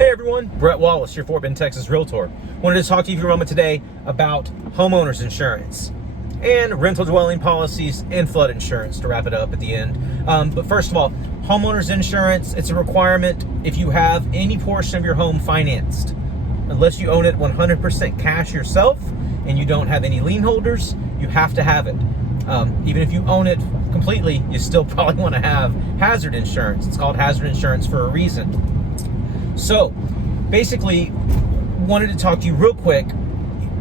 Hey everyone, Brett Wallace, your Fort Bend, Texas Realtor. Wanted to talk to you for a moment today about homeowners insurance and rental dwelling policies and flood insurance to wrap it up at the end. But first of all, homeowners insurance, it's a requirement if you have any portion of your home financed. Unless you own it 100% cash yourself and you don't have any lien holders, you have to have it. Even if you own it completely, you still probably want to have hazard insurance. It's called hazard insurance for a reason. So basically, wanted to talk to you real quick.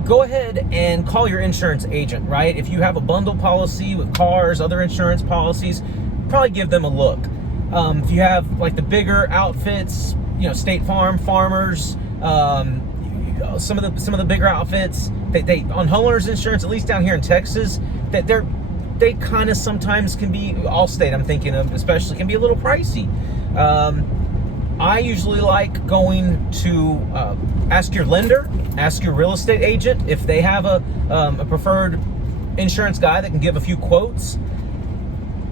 Go ahead and call your insurance agent, right? If you have a bundle policy with cars, other insurance policies, probably give them a look. If you have like the bigger outfits, State Farm, Farmers, some of the bigger outfits, they on homeowners insurance, at least down here in Texas, that they kind of sometimes can be, Allstate I'm thinking of especially, can be a little pricey. I usually like going to ask your lender, ask your real estate agent if they have a preferred insurance guy that can give a few quotes.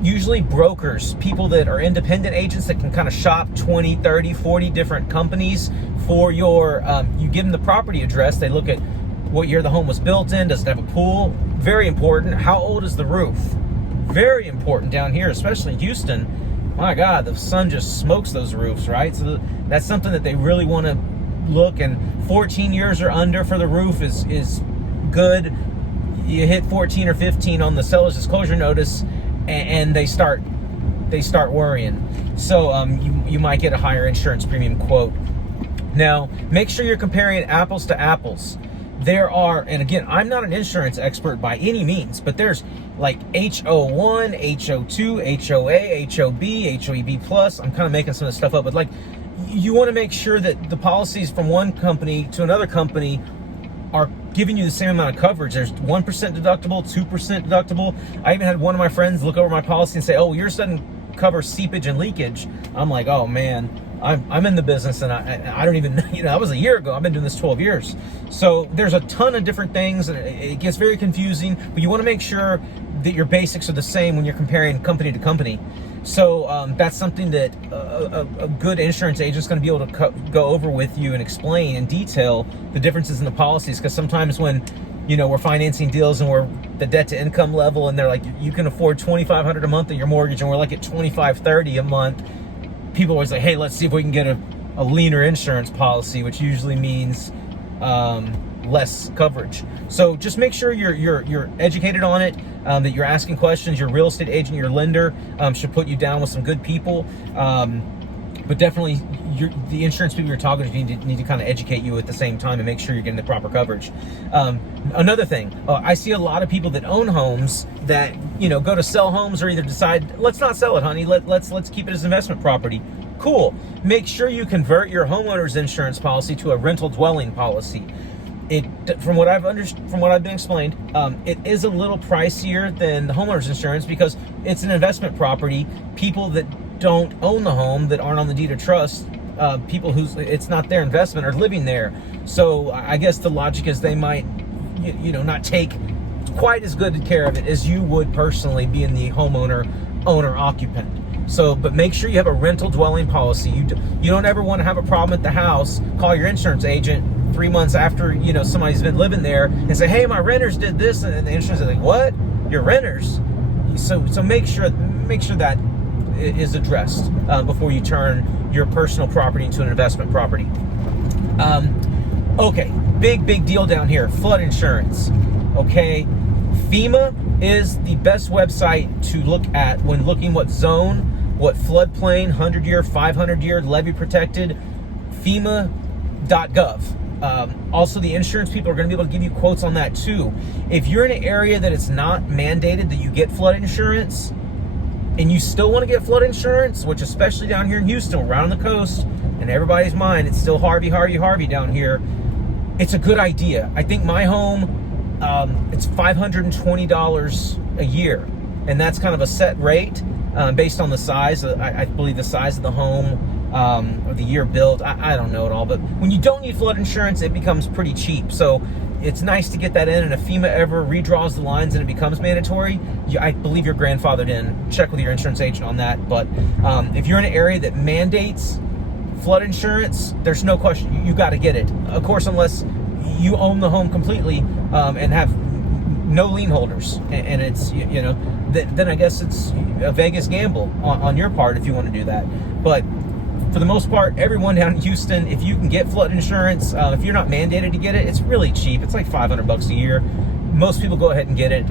Usually brokers, people that are independent agents that can kind of shop 20, 30, 40 different companies for your, you give them the property address, they look at what year the home was built in, does it have a pool? Very important. How old is the roof? Very important down here, especially in Houston. My God, the sun just smokes those roofs, right? So that's something that they really want to look, and 14 years or under for the roof is good. You hit 14 or 15 on the seller's disclosure notice, and they start worrying. So you might get a higher insurance premium quote. Now, make sure you're comparing apples to apples. There are, and again, I'm not an insurance expert by any means, but there's like HO1, HO2, HOA, HOB, HOEB plus. I'm kind of making some of this stuff up, but like, you want to make sure that the policies from one company to another company are giving you the same amount of coverage. There's 1% deductible, 2% deductible. I even had one of my friends look over my policy and say, "Oh, yours doesn't cover seepage and leakage." I'm like, "Oh man, I'm in the business and I don't even, that was a year ago. I've been doing this 12 years. So there's a ton of different things and it gets very confusing, but you want to make sure that your basics are the same when you're comparing company to company. So that's something that a good insurance agent is going to be able to go over with you and explain in detail the differences in the policies. Because sometimes when we're financing deals and we're the debt to income level and they're like, you can afford $2,500 a month of your mortgage and we're like at $2,530 a month, people always like, hey, let's see if we can get a leaner insurance policy, which usually means less coverage. So just make sure you're educated on it, that you're asking questions. Your real estate agent, your lender should put you down with some good people. But definitely the insurance people you're talking to need to kind of educate you at the same time and make sure you're getting the proper coverage. Another thing, I see a lot of people that own homes that, go to sell homes or either decide, let's not sell it, honey. Let's keep it as investment property. Cool. Make sure you convert your homeowner's insurance policy to a rental dwelling policy. From what I've been explained, it is a little pricier than the homeowner's insurance because it's an investment property. People that don't own the home, that aren't on the deed of trust, people it's not their investment, are living there. So I guess the logic is they might, not take quite as good care of it as you would personally being the owner occupant. So, but make sure you have a rental dwelling policy. You don't ever want to have a problem at the house. Call your insurance agent 3 months after somebody's been living there and say, hey, my renters did this, and the insurance is like, what? Your renters? So make sure that is addressed before you turn your personal property into an investment property. Okay, big deal down here, flood insurance. Okay, FEMA is the best website to look at when looking what zone, what floodplain, 100-year, 500-year, levee protected, FEMA.gov. Also, the insurance people are going to be able to give you quotes on that too. If you're in an area that it's not mandated that you get flood insurance, and you still want to get flood insurance, which especially down here in Houston, right on the coast, in everybody's mind, it's still Harvey down here, it's a good idea. I think my home, it's $520 a year, and that's kind of a set rate based on the size. I believe the size of the home or the year built. I don't know it all, but when you don't need flood insurance, it becomes pretty cheap. So it's nice to get that in, and if FEMA ever redraws the lines and it becomes mandatory, I believe you're grandfathered in. Check with your insurance agent on that. But if you're in an area that mandates flood insurance, there's no question, you got to get it. Of course, unless you own the home completely and have no lien holders, and it's, you know, then I guess it's a Vegas gamble on your part if you want to do that. But for the most part, everyone down in Houston, if you can get flood insurance, if you're not mandated to get it, it's really cheap. It's like $500 a year. Most people go ahead and get it.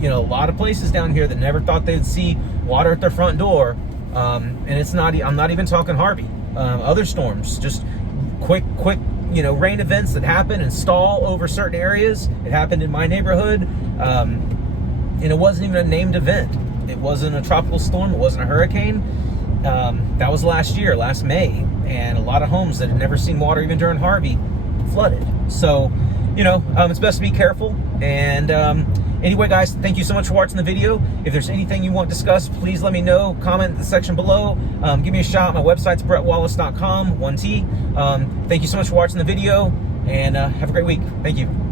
You know, a lot of places down here that never thought they'd see water at their front door, and it's not, I'm not even talking Harvey, other storms, just quick, you know, rain events that happen and stall over certain areas. It happened in my neighborhood, and it wasn't even a named event. It wasn't a tropical storm. It wasn't a hurricane. That was last May, and a lot of homes that had never seen water even during Harvey flooded. So, you know, it's best to be careful. And anyway, guys, thank you so much for watching the video. If there's anything you want discussed, please let me know. Comment in the section below. Give me a shout. My website's brettwallace.com, 1T. Thank you so much for watching the video, and have a great week. Thank you.